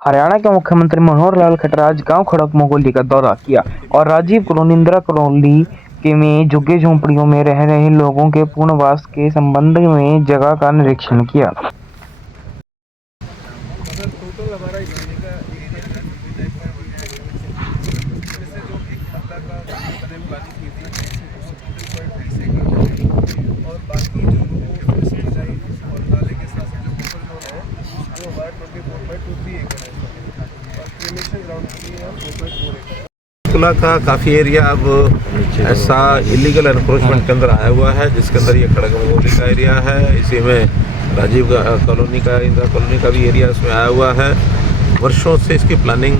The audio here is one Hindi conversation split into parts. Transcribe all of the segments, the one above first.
हरियाणा के मुख्यमंत्री मनोहर लाल खट्टर आज गांव खड़क मोगोली का दौरा किया और राजीव कॉलोनी, इंदिरा कॉलोनी के में झुग्गी झोंपड़ियों में रह रहे लोगों के पुनर्वास के संबंध में जगह का निरीक्षण किया। कुला का काफ़ी एरिया अब ऐसा इलीगल एनक्रोचमेंट के अंदर आया हुआ है, जिसके अंदर ये खड़क मोगोली का एरिया है, इसी में राजीव कॉलोनी का, इंदिरा कॉलोनी का भी एरिया इसमें आया हुआ है। वर्षों से इसकी प्लानिंग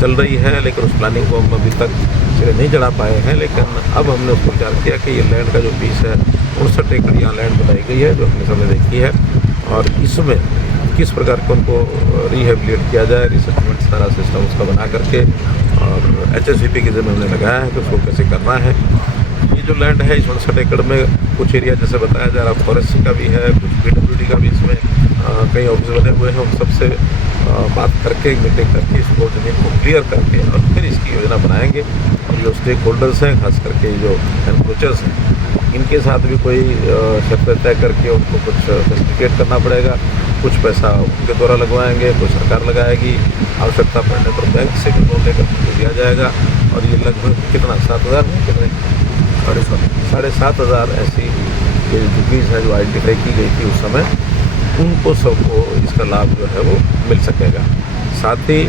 चल रही है, लेकिन उस प्लानिंग को हम अभी तक सिरे नहीं चढ़ा पाए हैं। लेकिन अब हमने उसको विचार किया कि ये लैंड का जो पीस है 59 एकड़ यहाँ लैंड बनाई गई है, जो हमने सबने देखी है, और इसमें किस प्रकार के उनको रिहेबिलिटेट किया जाए, रिसेटलमेंट सारा सिस्टम उसका बना करके, और HSCP की ज़मीन हमने लगाया है कि उसको कैसे करना है। ये जो लैंड है इस 59 एकड़ में कुछ एरिया जैसे बताया जा रहा है फॉरेस्ट का भी है, कुछ PWD का भी, इसमें कई ऑफिस बने हुए हैं। उन सबसे बात करके, मीटिंग करके इसको ज़मीन को क्लियर करके और फिर इसकी योजना बनाएंगे। और जो स्टेक होल्डर्स हैं, खास करके जो एनक्रोचर्स हैं, इनके साथ भी कोई शर्त तय करके उनको कुछ फैसिलिटेट करना पड़ेगा। कुछ पैसा उनके द्वारा लगवाएंगे, कुछ सरकार लगाएगी, आवश्यकता पड़ने पर बैंक से भी लोन लेकर उनको दिया जाएगा। और ये लगभग कितना 7,000 है, कितने 7,500 ऐसी ये झुग्गीज़ हैं जो आइडेंटिफाई की गई थी उस समय, उनको सबको इसका लाभ जो है वो मिल सकेगा। साथ ही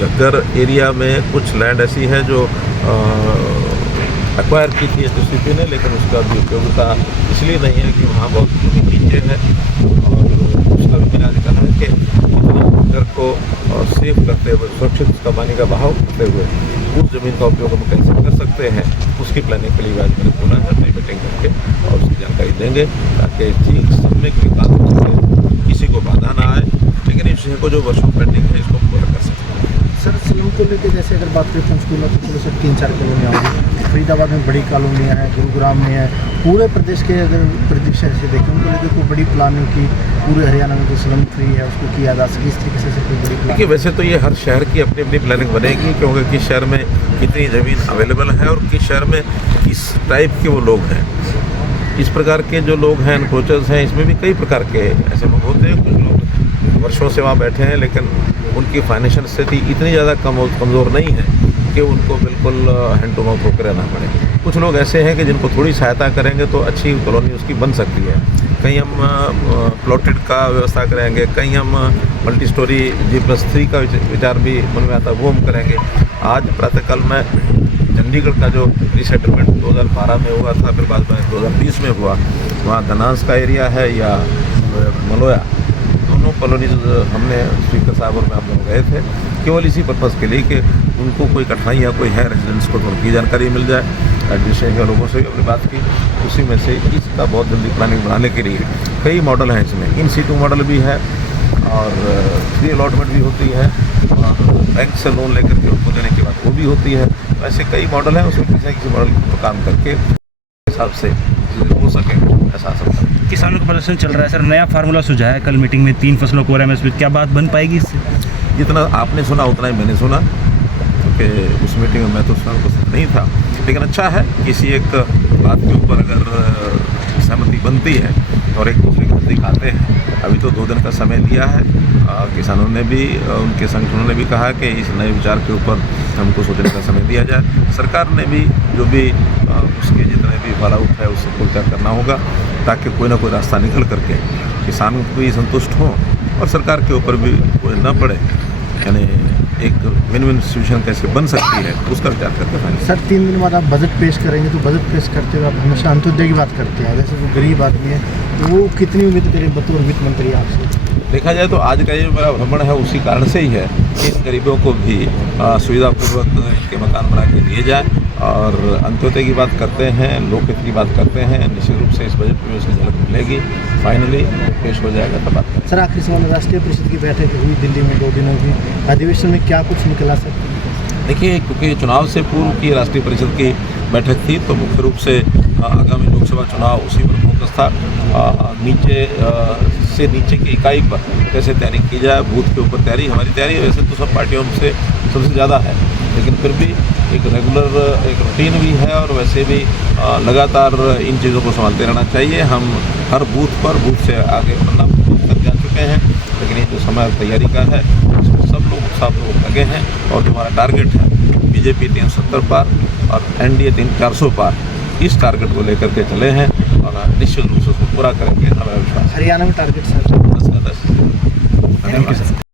घग्गर एरिया में कुछ लैंड ऐसी है जो एक्वायर की थी HSCP ने, लेकिन उसका भी उपयोगिता इसलिए नहीं है कि वहाँ बहुत नीचे है, और उसका भी मैंने कहा है कि घर को सेफ करते हुए, सुरक्षित उसका पानी का बहाव करते हुए उस ज़मीन का उपयोग हम कैसे कर सकते हैं, उसकी प्लानिंग के लिए आज मैंने बोला है अपनी मीटिंग करके, और उसकी जानकारी देंगे ताकि ठीक समय के विकास किसी को बाधा ना आए, लेकिन इस विषय को जो वर्षों पेंडिंग है इसको पूरा कर सकते हैं। सर, स्लम को लेकर जैसे अगर बात करें पंचकूला तो चलो सर 3-4 कॉलोनियाँ होंगी, फरीदाबाद में बड़ी कॉलोनियाँ हैं, गुरुग्राम में है, पूरे प्रदेश के अगर परिदृश्य से देखें उनको लेकर कोई बड़ी प्लानिंग की पूरे हरियाणा में जो स्लम फ्री है उसको किया जा सके, इस तरीके से कोई बड़ी प्लानिंग? देखिए, वैसे तो ये हर शहर की अपनी अपनी प्लानिंग बनेगी, क्योंकि किस शहर में कितनी ज़मीन अवेलेबल है और किस शहर में किस टाइप के वो लोग हैं। इस प्रकार के जो लोग हैं, एनक्रोचर्स हैं, इसमें भी कई प्रकार के ऐसे लोग होते हैं। कुछ लोग वर्षों से वहाँ बैठे हैं, लेकिन उनकी फाइनेंशियल स्थिति इतनी ज़्यादा कमज़ोर नहीं है कि उनको बिल्कुल हैंड टू माउथ होकर रहना पड़े। कुछ लोग ऐसे हैं कि जिनको थोड़ी सहायता करेंगे तो अच्छी कॉलोनी उसकी बन सकती है। कहीं हम प्लॉटेड का व्यवस्था करेंगे, कहीं हम मल्टी स्टोरी G+3 का विचार भी मन में आता है, वो हम करेंगे। आज प्रातःकाल में चंडीगढ़ का जो रीसेटलमेंट 2012 में हुआ था, फिर बाद में 2020 में हुआ, वहाँ धनास का एरिया है या मलोया, दोनों कॉलोनीज हमने स्पीकर साहब और मैं आप लोग गए थे केवल इसी पर्पज़ के लिए कि उनको कोई कठिनाई या कोई है रेजिडेंट्स को तो उनकी जानकारी मिल जाए। एडमिनिस्ट्रेशन के लोगों से भी अपनी बात की, उसी में से इसका बहुत जल्दी प्लानिंग बनाने के लिए कई मॉडल हैं। इसमें इन सीटू मॉडल भी है और फ्री अलॉटमेंट भी होती है, और बैंक से लोन लेकर के उनको देने के बाद वो भी होती है। ऐसे कई मॉडल हैं, उसमें किसी मॉडल पर काम करके हिसाब से हो सके ऐसा सकता है। किसानों का प्रदर्शन चल रहा है सर, नया फार्मूला सुझाया है कल मीटिंग में 3 फसलों को MSP, क्या बात बन पाएगी इससे? जितना आपने सुना उतना ही मैंने सुना, क्योंकि उस मीटिंग में मैं तो उसमें उपस्थित नहीं था। लेकिन अच्छा है, किसी एक बात के ऊपर अगर सहमति बनती है और एक दूसरे के नज़दीक आते हैं। अभी तो 2 दिन का समय लिया है, किसानों ने भी, उनके संगठनों ने भी कहा कि इस नए विचार के ऊपर हमको सोचने का समय दिया जाए। सरकार ने भी जो भी उसके जितने भी फॉल आउट है उससे पूरा करना होगा, ताकि कोई ना कोई रास्ता निकल करके किसानों को भी संतुष्ट हों और सरकार के ऊपर भी कोई न पड़े। यानी एक विन-विन सिचुएशन कैसे बन सकती है उसका विचार करके फाइनल। सर, 3 दिन बाद आप बजट पेश करेंगे, तो बजट पेश करते हुए आप हमेशा अंत्योदय की बात करते हैं। जैसे वो गरीब आदमी है तो वो कितनी उम्मीद करें बतौर वित्त मंत्री आपसे? देखा जाए तो आज का ये मेरा भ्रमण है उसी कारण से ही है कि इन गरीबों को भी सुविधापूर्वक इनके मकान बना के दिए जाए, और अंत्योदय की बात करते हैं, लोकहित की बात करते हैं। निश्चित रूप से इस बजट में उसकी झलक मिलेगी, फाइनली पेश हो जाएगा तब बात करें। सर, आखिरी सवाल, राष्ट्रीय परिषद की बैठक हुई दिल्ली में 2 दिनों की, अधिवेशन में क्या कुछ निकला सर? देखिए, क्योंकि चुनाव से पूर्व की राष्ट्रीय परिषद की बैठक थी, तो मुख्य रूप से आगामी लोकसभा चुनाव उसी पर फोकस था। नीचे से नीचे की इकाई पर कैसे तैयारी की जाए, बूथ के ऊपर तैयारी। हमारी तैयारी वैसे तो सब पार्टियों से सबसे ज़्यादा है, लेकिन फिर भी एक रेगुलर एक रूटीन भी है और वैसे भी लगातार इन चीज़ों को संभालते रहना चाहिए। हम हर बूथ से आगे बढ़ना तक जा चुके हैं, लेकिन ये जो समय तैयारी का है इसमें सब लोग लगे हैं। और जो हमारा टारगेट है बीजेपी 370 पार और एनडीए 400 पार, इस टारगेट को लेकर के चले हैं और निश्चित रूप से उसको पूरा करेंगे, हमारा विश्वास है। हरियाणा में टारगेट सर 10 का 10। धन्यवाद।